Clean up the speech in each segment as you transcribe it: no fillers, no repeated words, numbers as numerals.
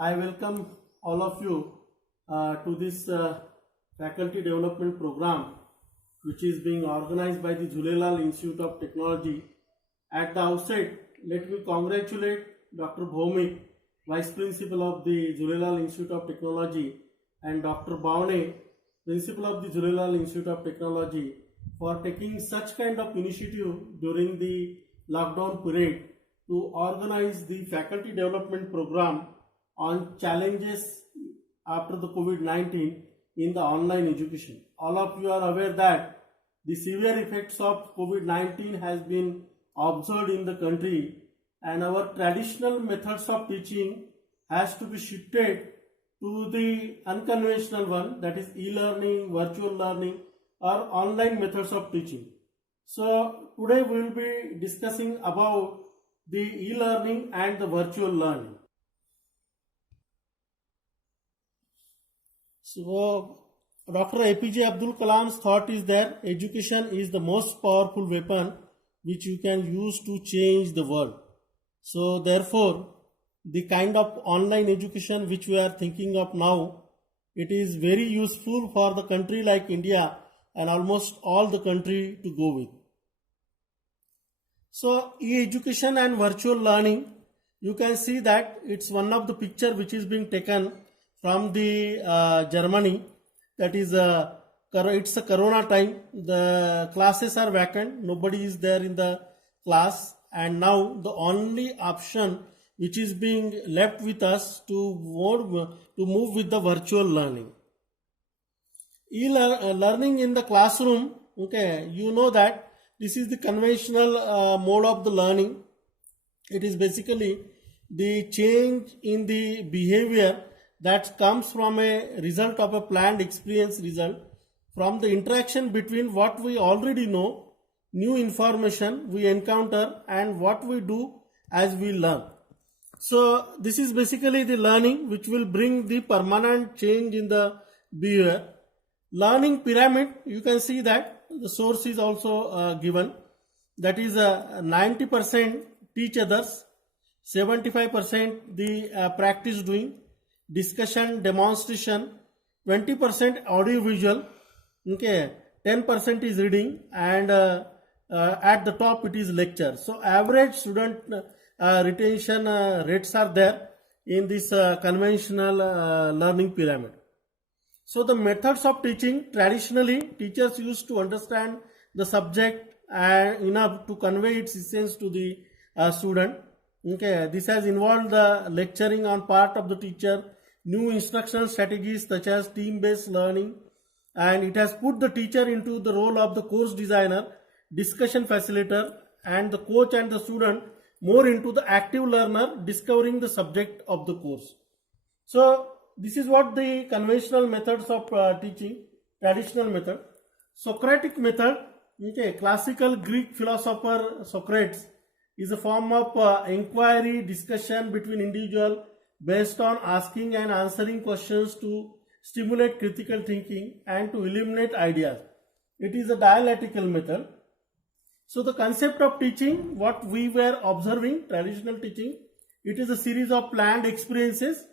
I welcome all of you to this faculty development program which is being organized by the Jhulelal Institute of Technology. At the outset, let me congratulate Dr. Bhaumik, Vice Principal of the Jhulelal Institute of Technology, and Dr. Bhavne, Principal of the Jhulelal Institute of Technology, for taking such kind of initiative during the lockdown period to organize the faculty development program on challenges after the COVID-19 in the online education. All of you are aware that the severe effects of COVID-19 has been observed in the country, and our traditional methods of teaching has to be shifted to the unconventional one, that is e-learning, virtual learning or online methods of teaching. So today we will be discussing about the e-learning and the virtual learning. So Dr. APJ Abdul Kalam's thought is that education is the most powerful weapon which you can use to change the world. So therefore, the kind of online education which we are thinking of now, it is very useful for the country like India and almost all the country to go with. So e-education and virtual learning, you can see that it's one of the picture which is being taken from the Germany. That is it's a corona time, the classes are vacant, nobody is there in the class, and now the only option which is being left with us to move with the virtual learning. Learning in the classroom, okay, you know that this is the conventional mode of the learning. It is basically the change in the behavior that comes from a result of a planned experience result, from the interaction between what we already know, new information we encounter, and what we do as we learn. So this is basically the learning which will bring the permanent change in the behavior. Learning pyramid, you can see that the source is also given. That is 90% teach others, 75% the practice doing, discussion, demonstration, 20% audio visual, okay, 10% is reading, and at the top it is lecture. So average student retention rates are there in this conventional learning pyramid. So the methods of teaching, traditionally teachers used to understand the subject enough to convey its essence to the student. Okay, this has involved the lecturing on part of the teacher, new instructional strategies such as team-based learning, and it has put the teacher into the role of the course designer, discussion facilitator, and the coach and the student more into the active learner discovering the subject of the course. So this is what the conventional methods of teaching, traditional method. Socratic method, okay, classical Greek philosopher Socrates, is a form of inquiry, discussion between individuals based on asking and answering questions to stimulate critical thinking and to eliminate ideas. It is a dialectical method. So the concept of teaching, what we were observing, traditional teaching, it is a series of planned experiences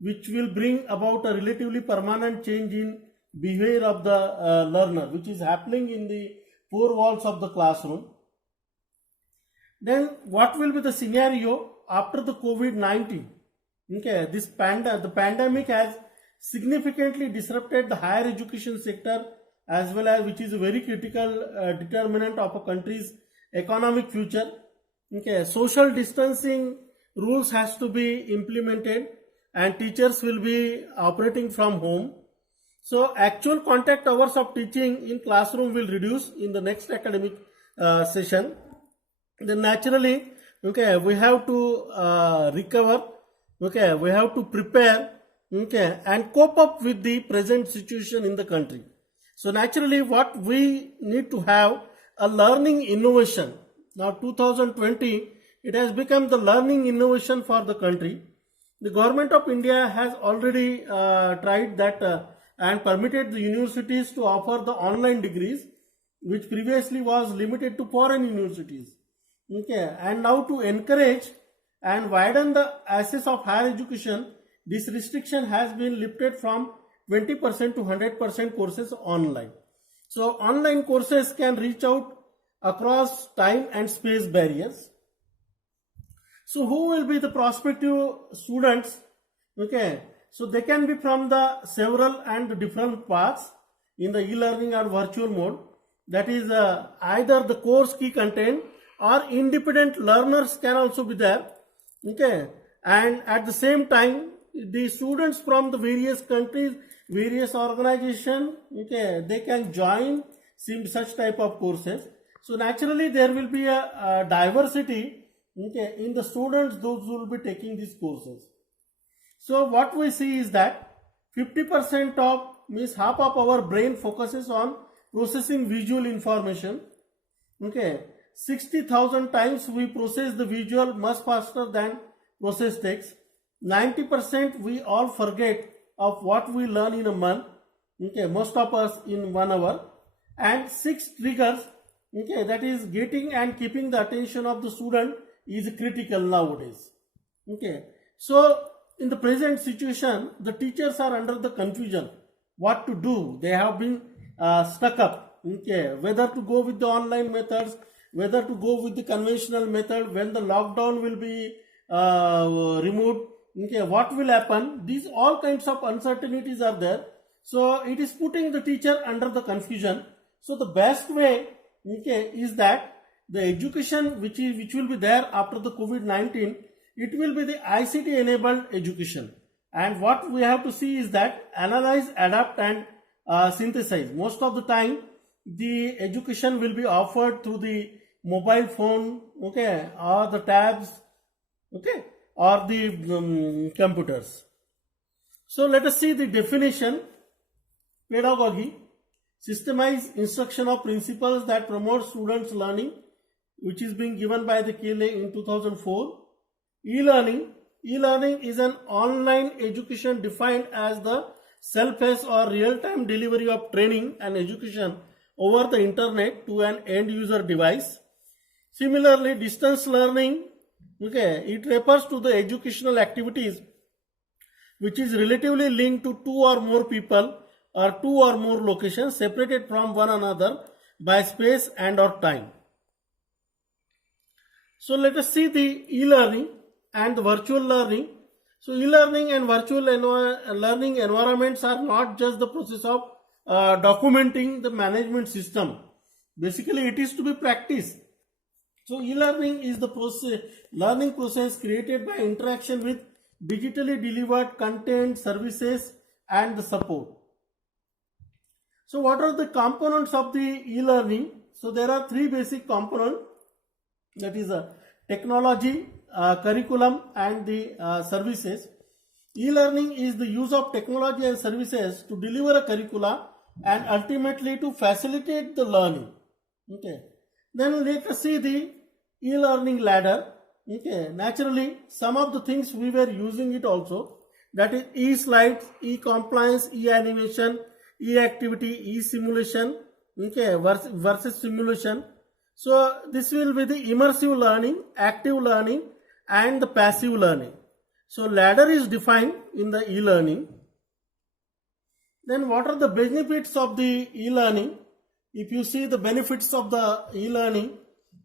which will bring about a relatively permanent change in behavior of the learner, which is happening in the four walls of the classroom. Then what will be the scenario after the COVID-19? Okay, the pandemic has significantly disrupted the higher education sector, as well as which is a very critical determinant of a country's economic future. Okay, social distancing rules has to be implemented, and teachers will be operating from home. So actual contact hours of teaching in classroom will reduce in the next academic session. Then naturally, okay, we have to recover, okay, we have to prepare, okay, and cope up with the present situation in the country. So naturally, what we need to have a learning innovation. Now 2020, it has become the learning innovation for the country. The government of India has already tried that and permitted the universities to offer the online degrees, which previously was limited to foreign universities. Okay, and now to encourage and widen the access of higher education, this restriction has been lifted from 20% to 100% courses online. So online courses can reach out across time and space barriers. So who will be the prospective students? Okay, so they can be from the several and different paths in the e-learning or virtual mode. That is either the course key content or independent learners can also be there. Okay, and at the same time the students from the various countries, various organizations, okay, they can join such type of courses. So naturally there will be a diversity, okay, in the students, those who will be taking these courses. So what we see is that 50% of means half of our brain focuses on processing visual information. Okay, 60,000 times we process the visual much faster than process text. 90% we all forget of what we learn in a month. Okay, most of us in 1 hour. And 6 triggers, okay, that is getting and keeping the attention of the student is critical nowadays. Okay, so in the present situation, the teachers are under the confusion what to do. They have been stuck up, okay, whether to go with the online methods, whether to go with the conventional method, when the lockdown will be removed, okay, what will happen. These all kinds of uncertainties are there. So it is putting the teacher under the confusion. So the best way, okay, is that the education which will be there after the COVID-19, it will be the ICT enabled education. And what we have to see is that analyze, adapt and synthesize. Most of the time the education will be offered through the mobile phone, okay, or the tabs, okay, or the computers. So let us see the definition. Pedagogy: systemized instruction of principles that promote students' learning, which is being given by the Keele in 2004. E-learning: e-learning is an online education defined as the self-paced or real-time delivery of training and education over the internet to an end-user device. Similarly, distance learning, okay, it refers to the educational activities which is relatively linked to 2 or more people or 2 or more locations separated from one another by space and or time. So let us see the e-learning and the virtual learning. So e-learning and virtual learning environments are not just the process of documenting the management system. Basically it is to be practiced. So e-learning is the learning process created by interaction with digitally delivered content, services and the support. So what are the components of the e-learning? So there are 3 basic components, that is technology, curriculum and the services. E-learning is the use of technology and services to deliver a curricula and ultimately to facilitate the learning. Okay. Then let us see the e-learning ladder. Okay. Naturally, some of the things we were using it also, that is e-slides, e-compliance, e-animation, e-activity, e-simulation, okay, versus simulation. So this will be the immersive learning, active learning and the passive learning. So ladder is defined in the e-learning. Then what are the benefits of the e-learning? If you see the benefits of the e-learning,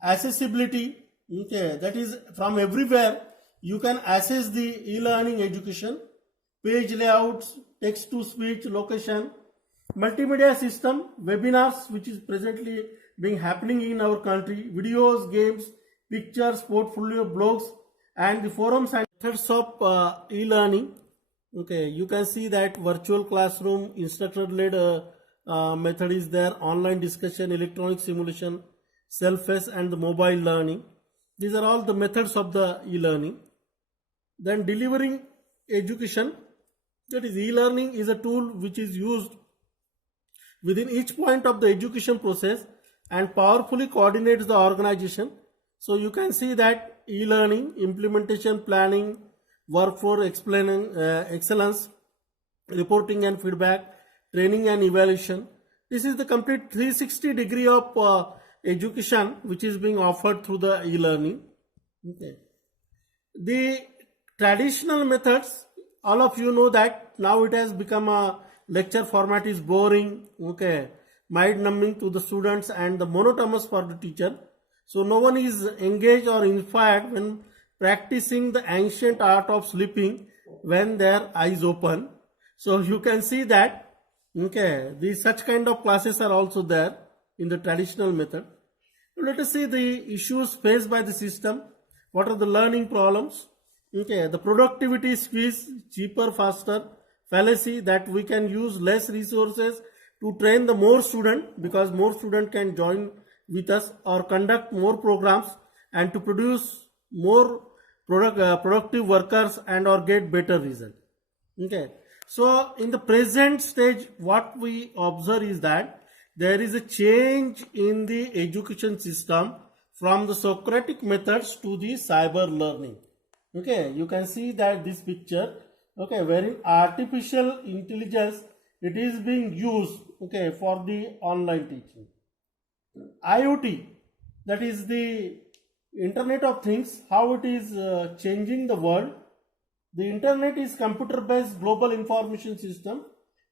accessibility, okay, that is from everywhere you can access the e-learning education, page layouts, text to speech, location, multimedia system, webinars which is presently being happening in our country, videos, games, pictures, portfolio, blogs and the forums and methods of e-learning. Okay, you can see that virtual classroom, instructor-led method is there, online discussion, electronic simulation, self-paced and the mobile learning. These are all the methods of the e-learning. Then delivering education, that is e-learning is a tool which is used within each point of the education process and powerfully coordinates the organization. So you can see that e-learning, implementation, planning, workforce explaining, excellence, reporting and feedback, training and evaluation. This is the complete 360 degree of education which is being offered through the e-learning. Okay. The traditional methods all of you know that now it has become a lecture format is boring, okay, mind numbing to the students and the monotonous for the teacher. So no one is engaged or inspired when practicing the ancient art of sleeping when their eyes open. So you can see that, okay, these such kind of classes are also there in the traditional method. Let us see the issues faced by the system. What are the learning problems? Okay, the productivity squeeze, cheaper, faster, fallacy that we can use less resources to train the more student because more student can join with us or conduct more programs and to produce more productive workers and or get better result. Okay, so in the present stage what we observe is that there is a change in the education system from the Socratic methods to the cyber learning. Okay, you can see that this picture, okay, wherein artificial intelligence it is being used, okay, for the online teaching. IoT, that is the Internet of Things, how it is changing the world. The Internet is computer-based global information system.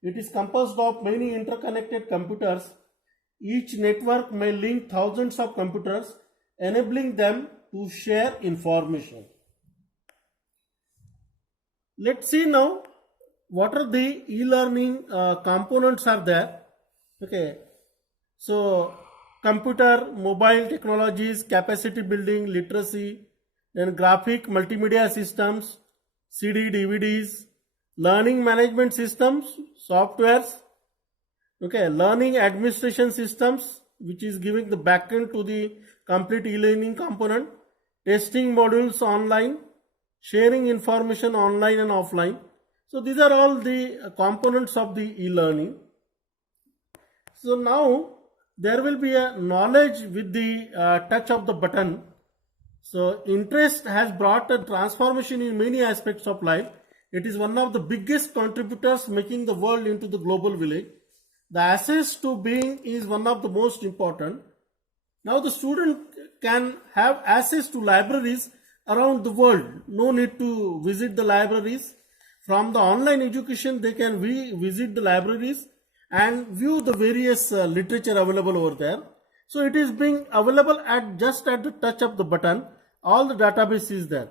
It is composed of many interconnected computers. Each network may link thousands of computers, enabling them to share information. Let's see now what are the e-learning components are there. Okay, so computer, mobile technologies, capacity building, literacy, then graphic multimedia systems, CD, DVDs, learning management systems, softwares, okay, learning administration systems, which is giving the backend to the complete e-learning component, testing modules online, sharing information online and offline. So these are all the components of the e-learning. So now there will be a knowledge with the touch of the button. So interest has brought a transformation in many aspects of life. It is one of the biggest contributors making the world into the global village. The access to being is one of the most important. Now the student can have access to libraries around the world. No need to visit the libraries. From the online education, they can visit the libraries and view the various literature available over there. So it is being available at just at the touch of the button. All the database is there.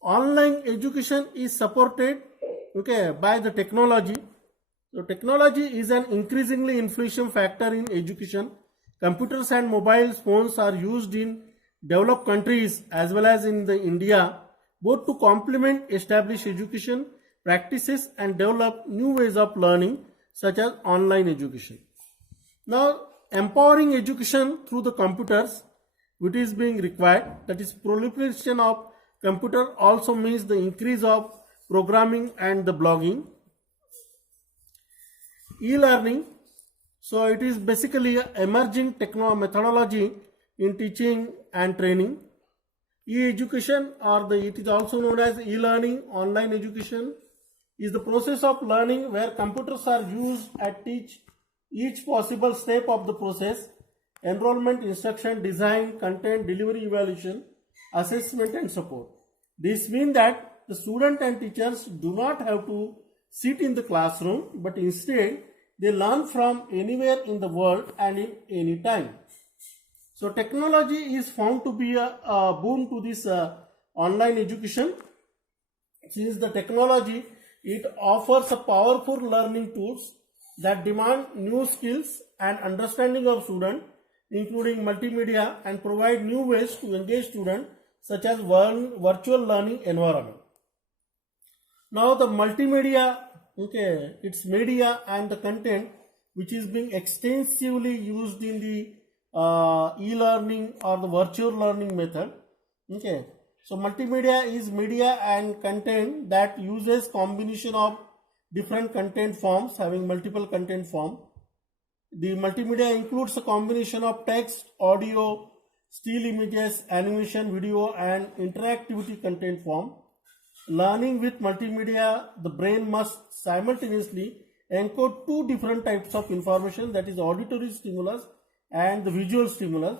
Online education is supported, okay, by the technology. So technology is an increasingly influential factor in education. Computers and mobile phones are used in developed countries as well as in the India, both to complement established education practices and develop new ways of learning such as online education. Now empowering education through the computers, which is being required, that is proliferation of computer also means the increase of programming and the blogging. E-learning, so it is basically an emerging methodology in teaching and training. E-education, or it is also known as e-learning, online education, is the process of learning where computers are used at each possible step of the process: enrollment, instruction, design, content, delivery, evaluation, assessment and support. This means that the student and teachers do not have to sit in the classroom, but instead they learn from anywhere in the world and in any time. So technology is found to be a boon to this online education. Since the technology, it offers a powerful learning tools that demand new skills and understanding of student, including multimedia, and provide new ways to engage students such as virtual learning environment. Now the multimedia, okay, it's media and the content which is being extensively used in the e-learning or the virtual learning method. Okay, so multimedia is media and content that uses combination of different content forms, having multiple content form. The multimedia includes a combination of text, audio, still images, animation, video and interactivity content form. Learning with multimedia, the brain must simultaneously encode two different types of information, that is auditory stimulus and the visual stimulus.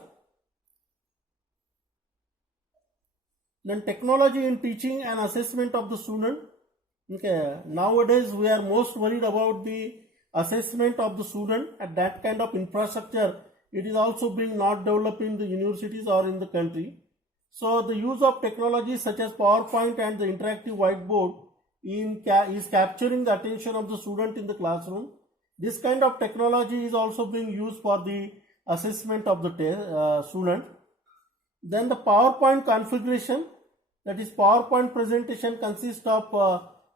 Then technology in teaching and assessment of the student. Okay, nowadays we are most worried about the assessment of the student, and that kind of infrastructure it is also being not developed in the universities or in the country. So the use of technology such as PowerPoint and the interactive whiteboard is capturing the attention of the student in the classroom. This kind of technology is also being used for the assessment of the student. Then the PowerPoint configuration, that is PowerPoint presentation consists of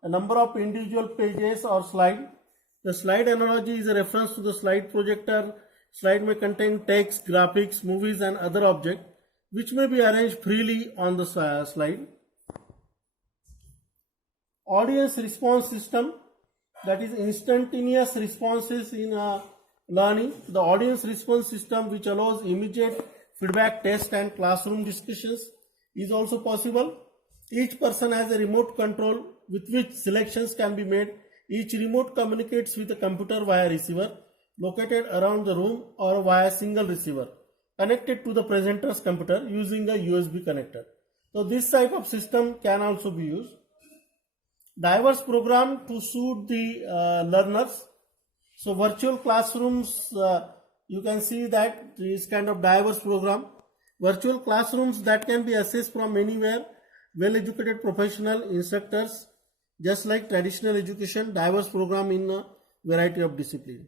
a number of individual pages or slide. The slide analogy is a reference to the slide projector. Slide may contain text, graphics, movies and other objects which may be arranged freely on the slide. Audience response system, that is instantaneous responses in learning. The audience response system which allows immediate feedback, test and classroom discussions is also possible. Each person has a remote control with which selections can be made. Each remote communicates with a computer via receiver located around the room or via single receiver connected to the presenter's computer using a USB connector. So this type of system can also be used. Diverse program to suit the learners. So virtual classrooms, you can see that this kind of diverse program. Virtual classrooms that can be accessed from anywhere. Well-educated professional instructors, just like traditional education, diverse program in a variety of discipline.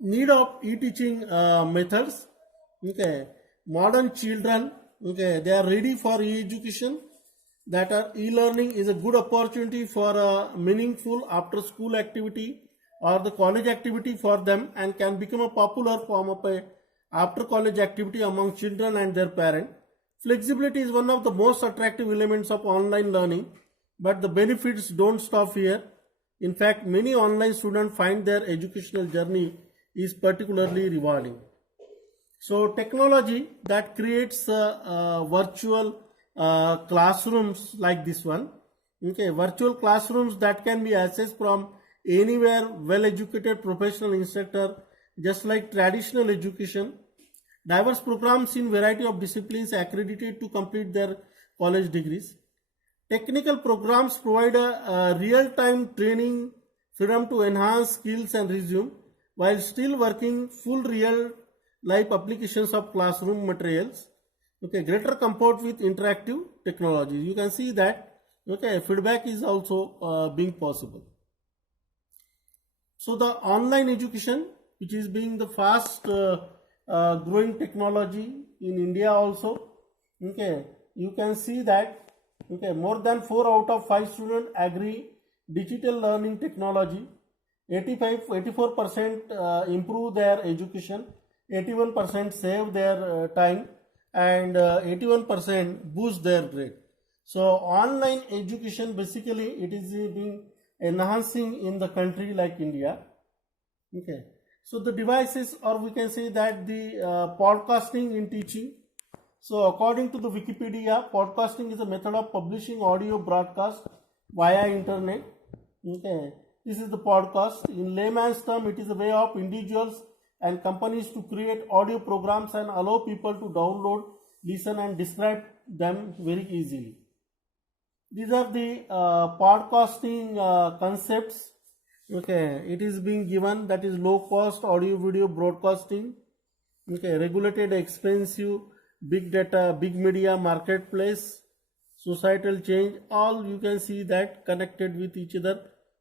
Need of e-teaching methods. Okay, modern children, okay, they are ready for e-education. That e-learning is a good opportunity for a meaningful after-school activity or the college activity for them and can become a popular form of a after-college activity among children and their parents. Flexibility is one of the most attractive elements of online learning, but the benefits don't stop here. In fact, many online students find their educational journey is particularly rewarding. So technology that creates virtual classrooms like this one. Okay, virtual classrooms that can be accessed from anywhere, well-educated professional instructor, just like traditional education. Diverse programs in variety of disciplines accredited to complete their college degrees. Technical programs provide a real-time training, freedom to enhance skills and resume while still working full real-life applications of classroom materials. Okay, greater comfort with interactive technology. You can see that okay, feedback is also being possible. So the online education, which is being the fast growing technology in India also. Okay, you can see that okay, more than 4 out of 5 students agree digital learning technology. 84% improve their education, 81% save their time and 81% boost their grade. So online education basically it is being enhancing in the country like India. Okay. So the devices, or we can say that the podcasting in teaching. So according to the Wikipedia, podcasting is a method of publishing audio broadcast via internet. Okay, this is the podcast. In layman's term, it is a way of individuals and companies to create audio programs and allow people to download, listen and describe them very easily. These are the podcasting concepts. Okay, it is being given, that is low cost audio video broadcasting. Okay, regulated, expensive, big data, big media, marketplace, societal change, all you can see that connected with each other.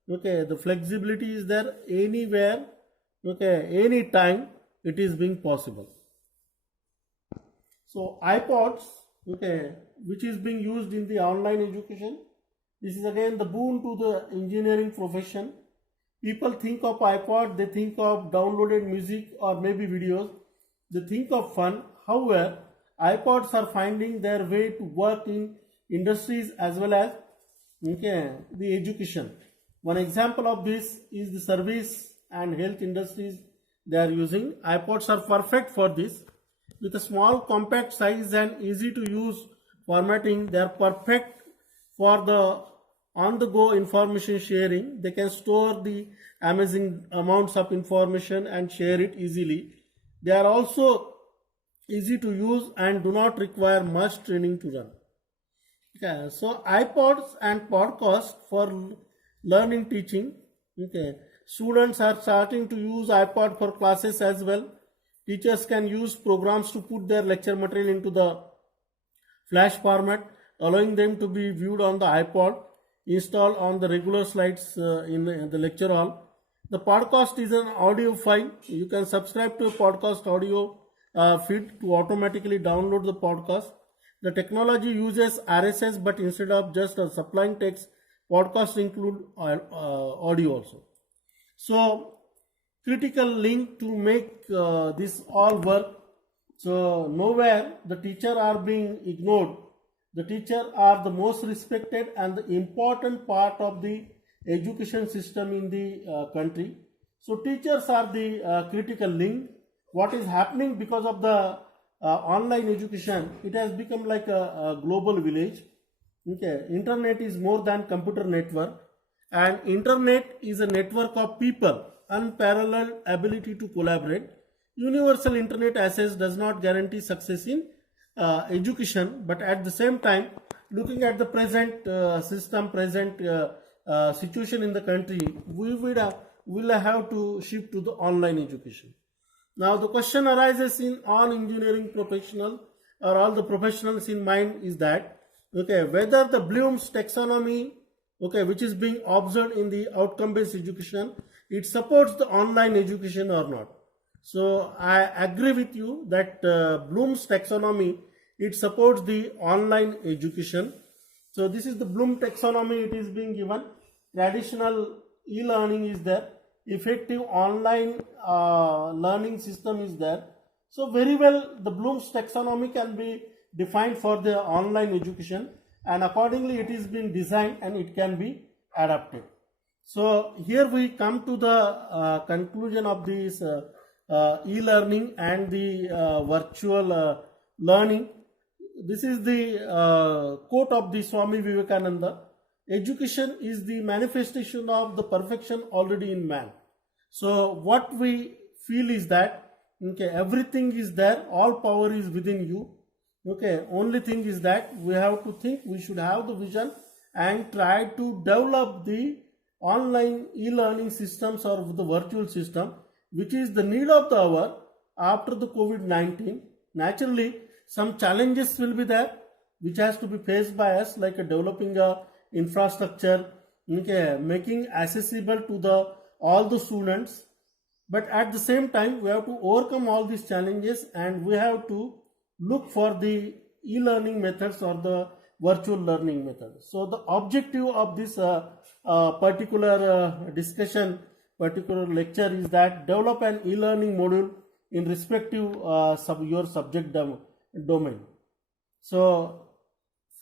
Okay, the flexibility is there anywhere, okay, anytime it is being possible. So iPods, okay, which is being used in the online education, this is again the boon to the engineering profession. People think of iPod, they think of downloaded music or maybe videos, they think of fun. However, iPods are finding their way to work in industries as well as okay, the education. One example of this is the service and health industries. They are using iPods are perfect for this. With a small compact size and easy to use formatting, they are perfect for the on-the-go information sharing. They can store the amazing amounts of information and share it easily. They are also easy to use and do not require much training to run. Okay, so iPods and podcast for learning teaching. Okay, students are starting to use iPod for classes as well. Teachers can use programs to put their lecture material into the flash format, allowing them to be viewed on the iPod, installed on the regular slides in the lecture hall. The podcast is an audio file. You can subscribe to a podcast audio feed to automatically download the podcast. The technology uses RSS, but instead of just supplying text, podcasts include audio also. So, critical link to make this all work. So, nowhere the teacher are being ignored. The teacher are the most respected and the important part of the education system in the country. So, teachers are the critical link. What is happening because of the online education? It has become like a global village. Okay, internet is more than computer network, and internet is a network of people, unparalleled ability to collaborate. Universal internet access does not guarantee success in education, but at the same time, looking at the present system, present situation in the country, we will have to shift to the online education. Now the question arises in all engineering professional or all the professionals in mind is that, okay, whether the Bloom's taxonomy, okay, which is being observed in the outcome based education, it supports the online education or not. So I agree with you that Bloom's taxonomy, it supports the online education. So this is the Bloom taxonomy, it is being given. Traditional e-learning is there, effective online learning system is there. So very well the Bloom's taxonomy can be defined for the online education, and accordingly it is being designed and it can be adapted. So here we come to the conclusion of this e-learning and the virtual learning. This is the quote of the Swami Vivekananda: education is the manifestation of the perfection already in man. So what we feel is that, okay, everything is there, all power is within you. Okay, only thing is that we have to think, we should have the vision and try to develop the online e-learning systems or the virtual system, which is the need of the hour after the COVID-19. Naturally, some challenges will be there, which has to be faced by us, like developing a infrastructure, okay, making accessible to the all the students. But at the same time, we have to overcome all these challenges and we have to look for the e-learning methods or the virtual learning methods. So the objective of this particular discussion, particular lecture is that develop an e-learning module in respective your subject domain. So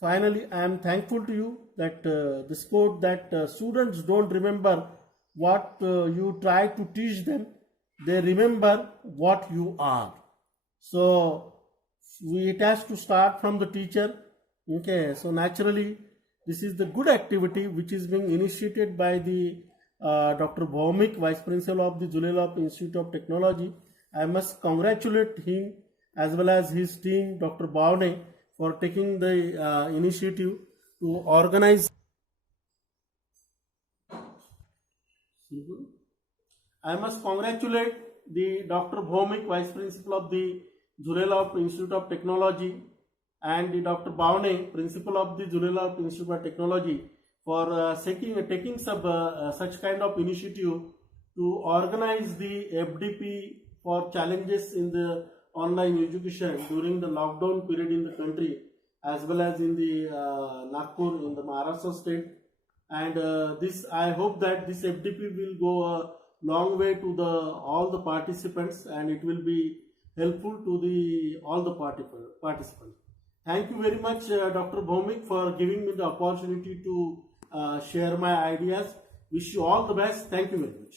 finally, I am thankful to you that this quote that students don't remember what you try to teach them, they remember what you are. So it has to start from the teacher. Okay, so naturally this is the good activity which is being initiated by the Dr. Bhaumik, Vice Principal of the Zulelop Institute of Technology. I must congratulate him as well as his team, Dr. Bhavne, for taking the initiative to organize. I must congratulate the Dr. Bhaumik, Vice Principal of the Zulelop Institute of Technology, and the Dr. Bhavne, Principal of the Zulelop Institute of Technology, for taking such kind of initiative to organize the FDP for challenges in the online education during the lockdown period in the country, as well as in the Nagpur in the Maharashtra state. And this, I hope that this FDP will go a long way to the all the participants, and it will be helpful to the all the participants. Thank you very much, Dr. Bhaumik, for giving me the opportunity to share my ideas. Wish you all the best. Thank you very much.